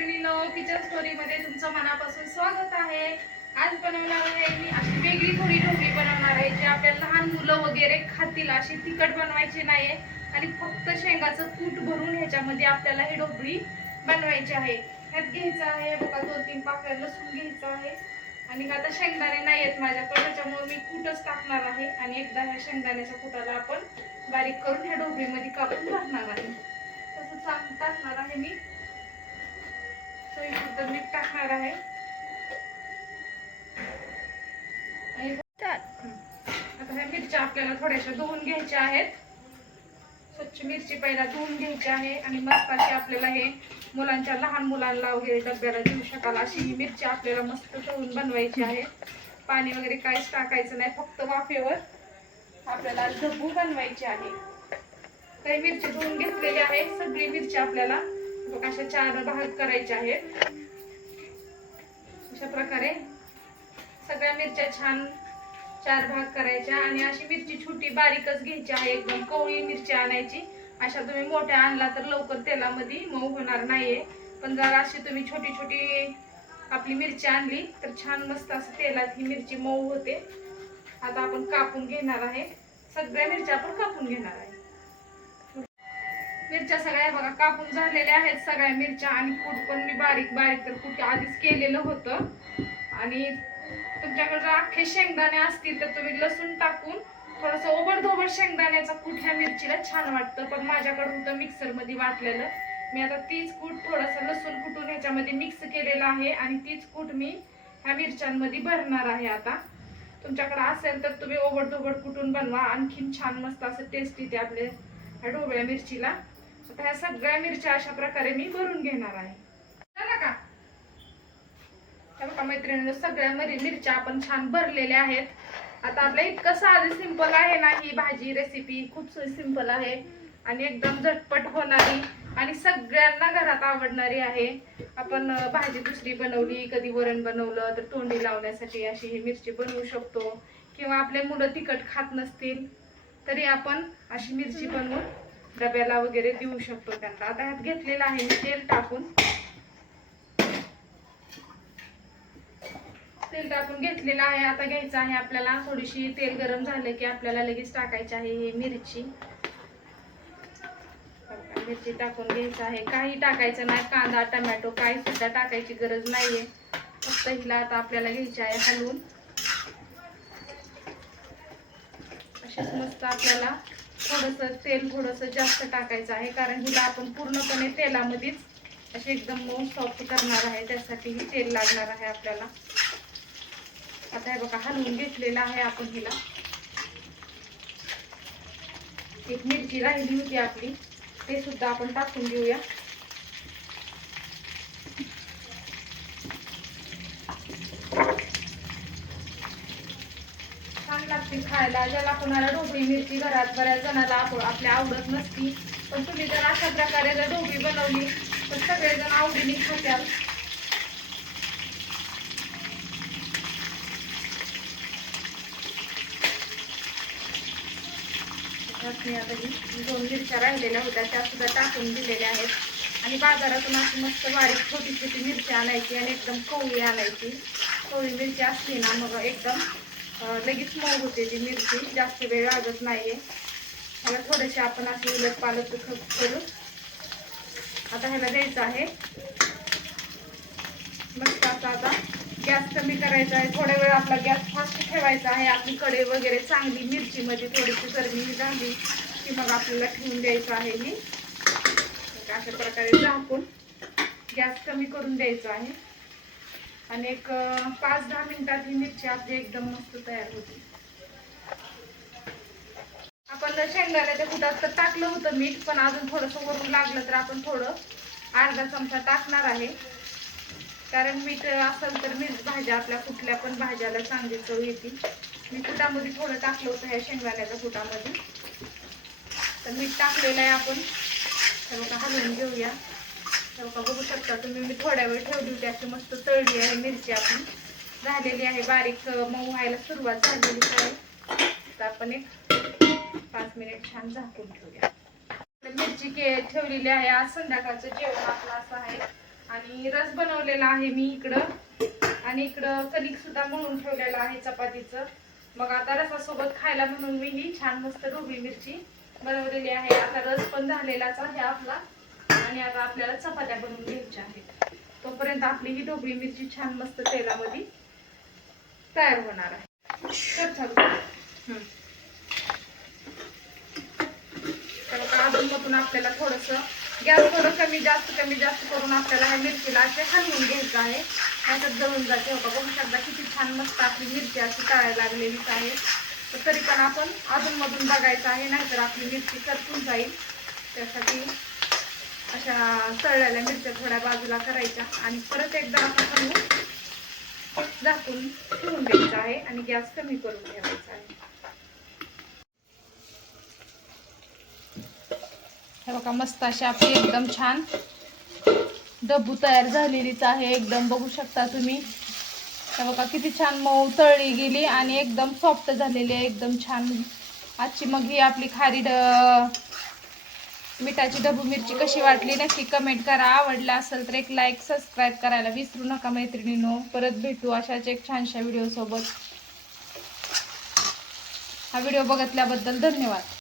मैत्रिणीनो kitchen story मध्ये तुमचं मनापासून स्वागत आहे. आज बनवणार आहे मी अशी वेगळी थोडी ढोबळी बनवणार आहे जी आपल्या लहान मुलं वगैरे खातील अशी तिखट बनवायची नाहीये आणि फक्त शेंगाचं कूट भरून ह्याच्यामध्ये आपल्याला ही ढोबळी बनवायची आहे. ह्यात घ्यायचं आहे बघा दोन तीन पाकळ्या लसूण घ्यायचं आहे. आणि आता शेंगदाणे नाही आहेत माझ्याकडे त्याच्यामुळे मी कूटच टाकणार आहे. आणि एकदा ह्या शेंगदाण्याच्या कुटाला आपण बारीक करून ह्या ढोबळीमध्ये कापून टाकणार आहे. तसं चांग टाकणार आहे मी. चवीपुरतं मीठ टाकणार आहे. आता ह्या मिरच्या आपल्याला थोड्याशा धुवून घ्यायच्या आहेत. स्वच्छ मिरची पहिला धुवून घ्यायची आहे आणि मस्त अशी आपल्याला हे मुलांच्या लहान मुलांना वगैरे डब्याला देऊ शकाल अशी ही मिरची आपल्याला मस्त तळून बनवायची आहे. पाणी वगैरे काहीच टाकायचं नाही फक्त वाफेवर आपल्याला ढबू बनवायची आहे. काही मिरची धुवून घेतलेली आहे सगळी मिरची आपल्याला अशा चार भाग करायचे आहेत. अशा प्रकारे सगळ्या मिरच्या छान चार भाग करायच्या आणि अशी मिरची छोटी बारीकच घ्यायची आहे. एकदम कवळी मिरची आणायची. अशा तुम्ही मोठ्या आणला तर लवकर तेलामध्ये मऊ होणार नाहीये. पण जर अशी तुम्ही छोटी छोटी आपली मिरची आणली तर छान मस्त असं तेलात ही मिरची मऊ होते. आता आपण कापून घेणार आहे. सगळ्या मिरच्या आपण कापून घेणार आहे. मिरच्या सगळ्या बघा कापून झालेल्या आहेत सगळ्या मिरच्या आणि कूट पण मी बारीक बारीक तर कुठे आधीच केलेलं होतं. आणि तुमच्याकडे जर अख्खे शेंगदाणे असतील तर तुम्ही लसूण टाकून थोडस ओबडधोबड शेंगदाण्याचा कूट ह्या मिरचीला छान वाटतं. पण माझ्याकडे होतं मिक्सरमध्ये वाटलेलं. मी आता तीच कूट थोडस लसूण कुटून ह्याच्यामध्ये मिक्स केलेलं आहे आणि तीच कूट मी ह्या मिरच्यांमध्ये भरणार आहे आता. तुमच्याकडे असेल तर तुम्ही ओबडधोबड कुटून बनवा. आणखीन छान मस्त असं टेस्ट येते आपल्या ह्या ढोबळ्या मिरचीला. तर ह्या सगळ्या मिरच्या अशा प्रकारे मी भरून घेणार आहे. झालं का? मैत्रिणी बघा सगळ्या मरी मिरच्या आपण छान भरलेल्या आहेत. आता आपल्या इतकं साधं सिंपल आहे ना ही भाजी रेसिपी खूप सिंपल आहे आणि एकदम झटपट होणारी आणि सगळ्यांना घरात आवडणारी आहे. आपण भाजी दुसरी बनवली कधी वरण बनवलं तर तोंडी लावण्यासाठी अशी ही मिरची बनवू शकतो. किंवा आपले मुलं तिखट खात नसतील तरी आपण अशी मिरची बनवून डब्याला वगैरे देऊ शकतो त्यांना. आता ह्यात घेतलेलं आहे मी तेल टाकून. तेल टाकून घेतलेलं आहे. आता घ्यायचं आहे आपल्याला. थोडीशी तेल गरम झालं की आपल्याला लगेच टाकायची आहे ही मिरची. मिरची टाकून घ्यायचं आहे. काही टाकायचं नाही. कांदा टमॅटो काही सुद्धा टाकायची गरज नाहीये. फक्त हिला आता आपल्याला घ्यायची आहे हलवून. अशीच मस्त आपल्याला थोडस तेल थोडस जास्त टाकायचं आहे कारण हिला आपण पूर्णपणे तेलामध्येच असे एकदम मऊ सॉफ्ट करणार आहे त्यासाठी ही तेल लागणार आहे आपल्याला. आता हे बघा हलवून घेतलेला आहे आपण हिला. एक मिरची राहिली होती आपली ते सुद्धा आपण टाकून घेऊया छान लागते खायला ज्याला कोणाला ढोबळी मिरची घरात बऱ्याच जणाला आपल्या आवडत नसती. पण तुम्ही जर अशा प्रकारे जर ढोबळी बनवली तर सगळेजण आवडीने खात्याल. मी आता दोन मिरच्या राहिलेल्या होत्या त्या सुद्धा टाकून दिलेल्या आहेत. आणि बाजारातून अशी मस्त बारीक छोटी छोटी मिरची आणायची आणि एकदम कोवळी आणायची. कोवळी मिरची असली ना मग एकदम लगेच मऊ होते ती मिरची. जास्त वेळ लागत नाहीये. ह्याला थोडेसे आपण असे उलट पालक करू. आता ह्याला द्यायचं आहे. मस्त आता आता गॅस कमी करायचा आहे. थोड्या वेळ आपला गॅस फास्ट ठेवायचा आहे. आपली कढई वगैरे चांगली मिरचीमध्ये थोडीशी गरमी झाली की मग आपल्याला ठेवून द्यायचं आहे हे. मग अशा प्रकारे झाकून गॅस कमी करून द्यायचा आहे. आणि एक पाच दहा मिनिटात ही मिरची आपली एकदम मस्त तयार होती. आपण जर शेंगदाण्याच्या कुटात तर टाकलं होतं मीठ पण अजून थोडंसं वरून लागलं तर आपण थोडं अर्धा चमचा टाकणार आहे. कारण मीठ असेल तर मीठ भाज्या आपल्या कुठल्या पण भाज्याला चांगली चव येते. मी कुटामध्ये थोडं टाकलं होतं ह्या शेंगदाण्याच्या कुटामध्ये. तर मीठ टाकलेलं आहे आपण. तर हलवून घेऊया. तर बघू शकता तुम्ही मी थोड्या वेळ ठेवली होती. अशी मस्त तळली आहे मिरची आपली. झालेली आहे बारीक मऊ व्हायला सुरुवात झालेली आहे. तर आपण एक पाच मिनिट छान झाकून ठेवूया. तर मिरची के ठेवलेली आहे. आज संध्याकाळचं जेवण आपलं असं आहे. आणि रस बनवलेला आहे मी इकडं. आणि इकडं कणिक सुद्धा म्हणून ठेवलेलं आहे चपातीचं. मग आता रसासोबत खायला म्हणून मी ही छान मस्त ढोबळी मिरची बनवलेली आहे. आता रस पण झालेलाच आहे आपला. आणि आता आपल्याला चपात्या बनवून घ्यायच्या आहेत. तोपर्यंत आपली ही ढोबळी मिरची छान मस्त तेलामध्ये तयार होणार आहे. तर चालू. आपल्याला थोडस गॅस थोडं कमी जास्त कमी जास्त करून आपल्याला ह्या मिरचीला असे हलवून घ्यायचं आहे. नाहीतर जळून जाते होता बघू शकता किती छान मस्त आपली मिरची अशी तळायला लागलेलीच आहे. तर तरी पण आपण अजूनमधून बघायचं आहे नाहीतर आपली मिरची करपून जाईल. त्यासाठी अशा तळलेल्या मिरच्या थोड्या बाजूला करायच्या आणि परत एकदा आपण झाकून ठेवून द्यायचं आहे आणि गॅस कमी करून ठेवायचा आहे. हे बघा मस्त अशी आपली एकदम छान डब्बू तयार झालेलीच आहे. एकदम बघू शकता तुम्ही. हे बघा किती छान मऊ तळली गेली आणि एकदम सॉफ्ट झालेली आहे. एकदम छान आजची मग ही आपली खारी ड मिठाची डबू मिरची कशी वाटली नक्की कमेंट करा. आवडला असेल तर एक लाईक सबस्क्राईब करायला विसरू नका मैत्रिणीनो. परत भेटू अशाच एक छानशा व्हिडिओसोबत हा व्हिडिओ बघितल्याबद्दल धन्यवाद.